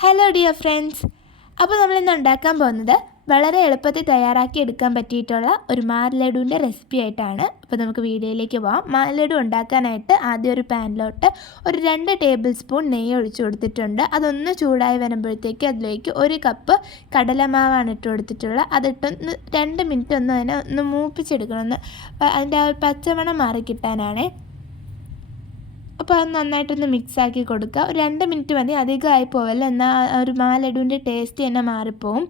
Hello dear friends, അപ്പോൾ നമ്മളിന്ന് ഉണ്ടാക്കാൻ പോകുന്നത് വളരെ എളുപ്പത്തിൽ തയ്യാറാക്കി എടുക്കാൻ പറ്റിയിട്ടുള്ള ഒരു മാലഡുവിൻ്റെ റെസിപ്പി ആയിട്ടാണ്. അപ്പോൾ നമുക്ക് വീഡിയോയിലേക്ക് പോകാം. മാലഡു ഉണ്ടാക്കാനായിട്ട് ആദ്യം ഒരു പാനിലോട്ട് ഒരു 2 ടേബിൾ സ്പൂൺ നെയ്യ് ഒഴിച്ചു കൊടുത്തിട്ടുണ്ട്. അതൊന്ന് ചൂടായി വരുമ്പോഴത്തേക്ക് അതിലേക്ക് 1 കപ്പ് കടലമാവാണ് ഇട്ട് കൊടുത്തിട്ടുള്ളത്. അതിട്ടൊന്ന് 2 മിനിറ്റ് ഒന്ന് മൂപ്പിച്ചെടുക്കണം, അതിൻ്റെ ആ ഒരു പച്ചമണം മാറി കിട്ടാനാണ്. അപ്പോൾ അത് നന്നായിട്ടൊന്ന് മിക്സാക്കി കൊടുക്കുക. ഒരു 2 മിനിറ്റ് മതി, അധികമായി പോവല്ല, എന്നാൽ ഒരു മാലഡുവിൻ്റെ ടേസ്റ്റ് തന്നെ മാറിപ്പോവും.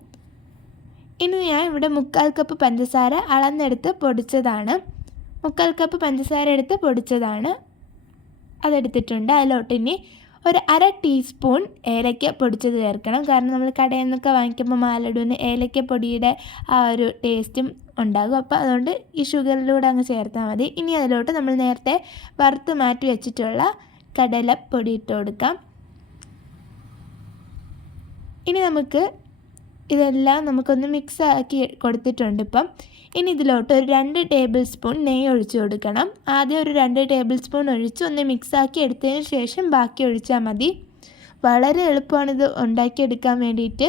ഇനി ഞാൻ ഇവിടെ 1/4 കപ്പ് പഞ്ചസാര അളന്നെടുത്ത് പൊടിച്ചതാണ്. 1/4 കപ്പ് പഞ്ചസാര എടുത്ത് പൊടിച്ചതാണ്, അതെടുത്തിട്ടുണ്ട്. അതിലോട്ട് ഇനി ഒരു 1/2 ടീസ്പൂൺ ഏലക്ക പൊടിച്ചത് ചേർക്കണം. കാരണം നമ്മൾ കടയിൽ നിന്നൊക്കെ വാങ്ങിക്കുമ്പോൾ മാലഡുവിന് ഏലക്കപ്പൊടിയുടെ ആ ഒരു ടേസ്റ്റും ഉണ്ടാകും. അപ്പോൾ അതുകൊണ്ട് ഈ ഷുഗറിലൂടെ അങ്ങ് ചേർത്താൽ മതി. ഇനി അതിലോട്ട് നമ്മൾ നേരത്തെ വറുത്ത് മാറ്റി വെച്ചിട്ടുള്ള കടലപ്പൊടി ഇട്ട് കൊടുക്കാം. ഇനി ഇതെല്ലാം നമുക്കൊന്ന് മിക്സ് ആക്കി കൊടുത്തിട്ടുണ്ട്. ഇനി ഇതിലോട്ട് ഒരു 2 ടേബിൾ സ്പൂൺ നെയ്യ് ഒഴിച്ച് കൊടുക്കണം. ആദ്യം ഒരു 2 ടേബിൾ സ്പൂൺ ഒഴിച്ച് ഒന്ന് മിക്സാക്കി എടുത്തതിന് ശേഷം ബാക്കി ഒഴിച്ചാൽ മതി. വളരെ എളുപ്പമാണിത് ഉണ്ടാക്കിയെടുക്കാൻ വേണ്ടിയിട്ട്.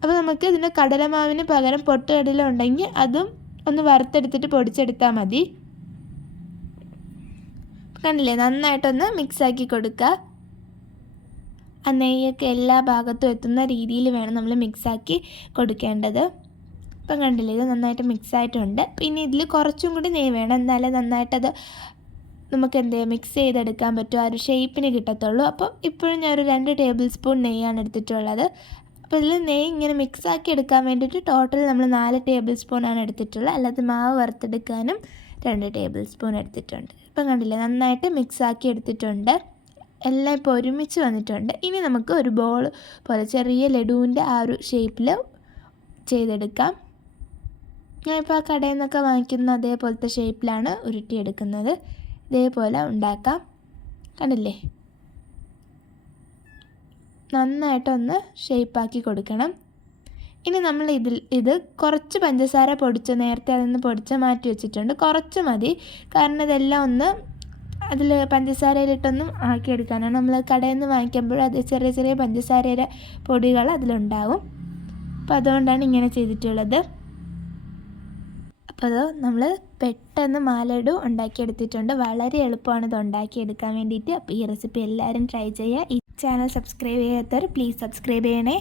അപ്പോൾ നമുക്ക് ഇതിന് കടലമാവിന് പകരം പൊട്ടുകടല ഉണ്ടെങ്കിൽ അതും ഒന്ന് വറുത്തെടുത്തിട്ട് പൊടിച്ചെടുത്താൽ മതി. കണ്ടില്ലേ, നന്നായിട്ടൊന്ന് മിക്സാക്കി കൊടുക്കുക. ആ നെയ്യൊക്കെ എല്ലാ ഭാഗത്തും എത്തുന്ന രീതിയിൽ വേണം നമ്മൾ മിക്സാക്കി കൊടുക്കേണ്ടത്. ഇപ്പം കണ്ടില്ലേ, ഇത് നന്നായിട്ട് മിക്സായിട്ടുണ്ട്. പിന്നെ ഇതിൽ കുറച്ചും കൂടി നെയ്യ് വേണം, എന്നാലേ നന്നായിട്ടത് നമുക്ക് മിക്സ് ചെയ്തെടുക്കാൻ പറ്റും, ആ ഒരു ഷേപ്പിന് കിട്ടത്തുള്ളൂ. അപ്പോൾ ഇപ്പോഴും ഞാൻ ഒരു 2 ടേബിൾ സ്പൂൺ നെയ്യാണ് എടുത്തിട്ടുള്ളത്. അപ്പോൾ ഇതിൽ നെയ്യ് ഇങ്ങനെ മിക്സാക്കി എടുക്കാൻ വേണ്ടിയിട്ട് ടോട്ടൽ നമ്മൾ 4 ടേബിൾ സ്പൂണാണ് എടുത്തിട്ടുള്ളത്. അല്ലാതെ മാവ് വറുത്തെടുക്കാനും 2 ടേബിൾ സ്പൂൺ എടുത്തിട്ടുണ്ട്. ഇപ്പം കണ്ടില്ലേ, നന്നായിട്ട് മിക്സാക്കി എടുത്തിട്ടുണ്ട്. എല്ലാം ഇപ്പോൾ ഒരുമിച്ച് വന്നിട്ടുണ്ട്. ഇനി നമുക്ക് ഒരു ബോൾ പോലെ ചെറിയ ലഡുവിൻ്റെ ആ ഒരു ഷേപ്പിൽ ചെയ്തെടുക്കാം. ഞാനിപ്പോൾ ആ കടയിൽ നിന്നൊക്കെ വാങ്ങിക്കുന്ന അതേപോലത്തെ ഷേപ്പിലാണ് ഉരുട്ടിയെടുക്കുന്നത്. ഇതേപോലെ ഉണ്ടാക്കാം. കണ്ടില്ലേ, നന്നായിട്ടൊന്ന് ഷേപ്പാക്കി കൊടുക്കണം. ഇനി നമ്മൾ ഇത് കുറച്ച് പഞ്ചസാര നേരത്തെ അതിൽ നിന്ന് പൊടിച്ച് മാറ്റി വെച്ചിട്ടുണ്ട്. കുറച്ച് മതി, കാരണം ഇതെല്ലാം ഒന്ന് അതിൽ പഞ്ചസാരയിലിട്ടൊന്നും ആക്കിയെടുക്കാനാണ്. നമ്മൾ കടയിൽ നിന്ന് വാങ്ങിക്കുമ്പോൾ അത് ചെറിയ ചെറിയ പഞ്ചസാരയുടെ പൊടികൾ അതിലുണ്ടാവും. അപ്പോൾ അതുകൊണ്ടാണ് ഇങ്ങനെ ചെയ്തിട്ടുള്ളത്. അപ്പോൾ അത് നമ്മൾ പെട്ടെന്ന് മാലഡു ഉണ്ടാക്കിയെടുത്തിട്ടുണ്ട്. വളരെ എളുപ്പമാണ് ഇത് ഉണ്ടാക്കിയെടുക്കാൻ വേണ്ടിയിട്ട്. അപ്പോൾ ഈ റെസിപ്പി എല്ലാവരും ട്രൈ ചെയ്യുക. ഈ ചാനൽ സബ്സ്ക്രൈബ് ചെയ്യാത്തവർ പ്ലീസ് സബ്സ്ക്രൈബ് ചെയ്യണേ.